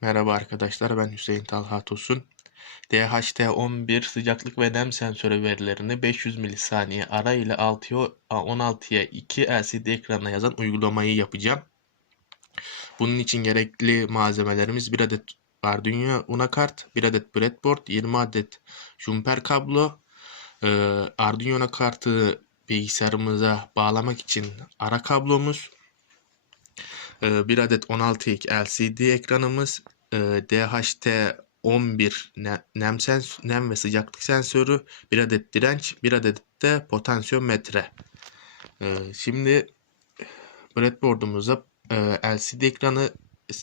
Merhaba arkadaşlar ben Hüseyin Talha Tosun. DHT11 sıcaklık ve nem sensörü verilerini 500 milisaniye ara ile 6'ya 16'ya 2 LCD ekranına yazan uygulamayı yapacağım. Bunun için gerekli malzemelerimiz 1 adet Arduino Unakart, 1 adet breadboard, 20 adet jumper kablo, e, Arduino Unakart'ı bilgisayarımıza bağlamak için ara kablomuz, e, 1 adet 16 inç LCD ekranımız, e, DHT11 ne- nem, sens- nem ve sıcaklık sensörü, 1 adet direnç, 1 adet de potansiyometre. E, şimdi breadboard'umuza LCD ekranı,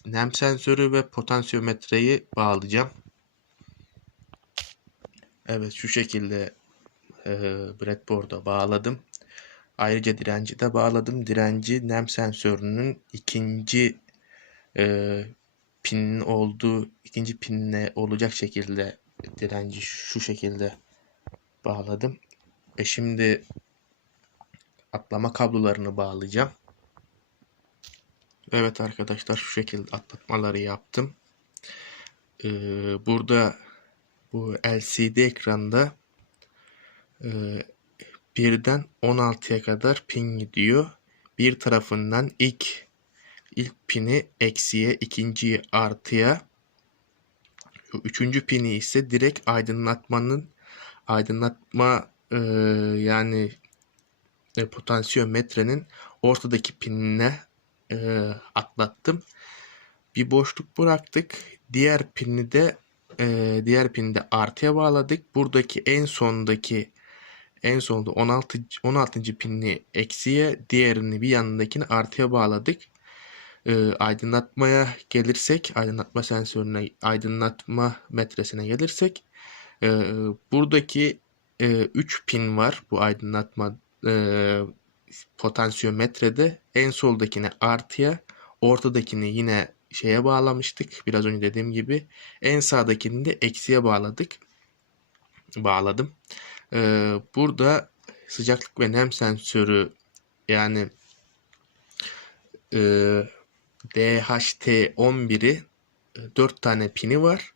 nem sensörü ve potansiyometreyi bağlayacağım. Evet şu şekilde breadboard'a bağladım. Ayrıca direnci de bağladım. Direnci nem sensörünün ikinci e, pinin olduğu ikinci pinine olacak şekilde direnci şu şekilde bağladım. E şimdi atlama kablolarını bağlayacağım. Evet arkadaşlar şu şekilde atlatmaları yaptım. Ee, burada bu LCD ekranda e, birden 16'ya kadar pin gidiyor. Bir tarafından ilk ilk pini eksiye, ikinciyi artıya, şu üçüncü pini ise direkt aydınlatmanın aydınlatma e, yani e, potansiyometrenin ortadaki pinine e, atlattım. Bir boşluk bıraktık. Diğer pini de e, diğer pini de artıya bağladık. Buradaki en sondaki en sonda 16 16. pinini eksiye, diğerini bir yanındakini artıya bağladık. E, aydınlatmaya gelirsek, aydınlatma sensörüne, aydınlatma metresine gelirsek, e, buradaki 3 pin var bu aydınlatma e, potansiyometrede. En soldakini artıya, ortadakini yine şeye bağlamıştık. Biraz önce dediğim gibi. En sağdakini de eksiye bağladık. Bağladım. Ee, burada sıcaklık ve nem sensörü yani e, DHT11'i 4 tane pini var.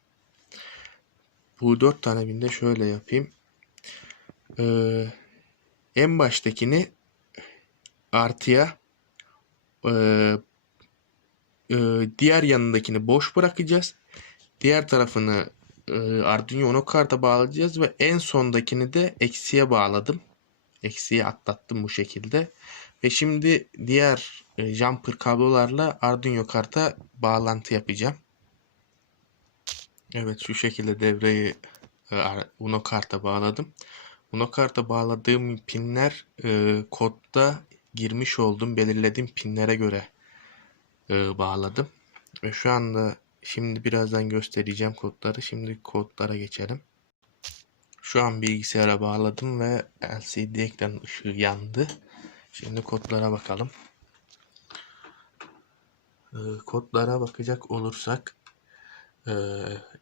Bu 4 tane pinde şöyle yapayım. Ee, en baştakini artıya e, e, diğer yanındakini boş bırakacağız. Diğer tarafını e, Arduino Uno karta bağlayacağız ve en sondakini de eksiye bağladım. Eksiye atlattım bu şekilde. Ve şimdi diğer e, jumper kablolarla Arduino karta bağlantı yapacağım. Evet şu şekilde devreyi e, Uno karta bağladım. Uno karta bağladığım pinler e, kodda girmiş olduğum belirlediğim pinlere göre bağladım. Ve şu anda şimdi birazdan göstereceğim kodları. Şimdi kodlara geçelim. Şu an bilgisayara bağladım ve LCD ekran ışığı yandı. Şimdi kodlara bakalım. E, kodlara bakacak olursak e,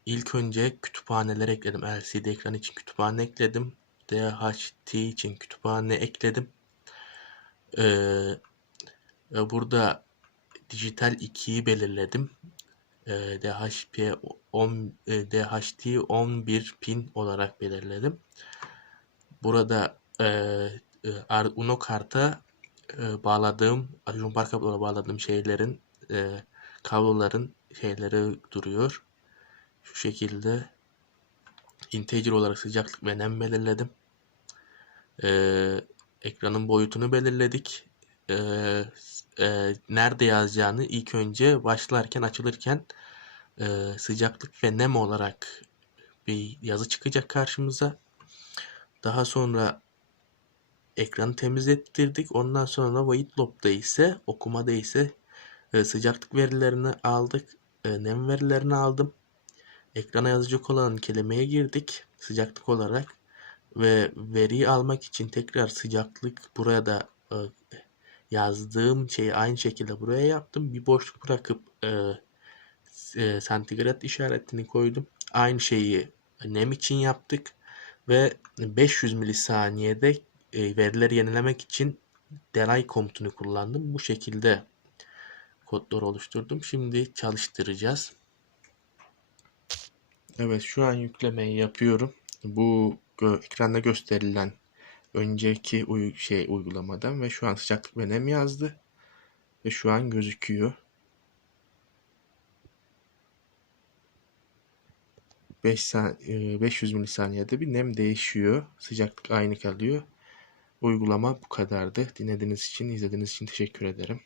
ilk önce kütüphaneler ekledim. LCD ekran için kütüphane ekledim. DHT için kütüphane ekledim. Ee, burada dijital 2'yi belirledim. Ee, DHP 10 e, DHT 11 pin olarak belirledim. Burada e, e, Uno karta e, bağladığım Park kablolara bağladığım şeylerin e, kabloların şeyleri duruyor. Şu şekilde integer olarak sıcaklık ve nem belirledim. Ee, ekranın boyutunu belirledik. Ee, e, nerede yazacağını ilk önce başlarken açılırken e, sıcaklık ve nem olarak bir yazı çıkacak karşımıza. Daha sonra ekranı temizlettirdik. Ondan sonra white lob'da ise okumada ise e, sıcaklık verilerini aldık. E, nem verilerini aldım. Ekrana yazacak olan kelimeye girdik sıcaklık olarak ve veriyi almak için tekrar sıcaklık buraya da e, yazdığım şeyi aynı şekilde buraya yaptım. Bir boşluk bırakıp e, e, santigrat işaretini koydum. Aynı şeyi nem için yaptık ve 500 milisaniyede e, verileri yenilemek için delay komutunu kullandım. Bu şekilde kodları oluşturdum. Şimdi çalıştıracağız. Evet şu an yüklemeyi yapıyorum. Bu ekranda gösterilen önceki uy- şey uygulamadan ve şu an sıcaklık ve nem yazdı. Ve şu an gözüküyor. 5 san- e, 500 milisaniyede bir nem değişiyor. Sıcaklık aynı kalıyor. Uygulama bu kadardı. Dinlediğiniz için, izlediğiniz için teşekkür ederim.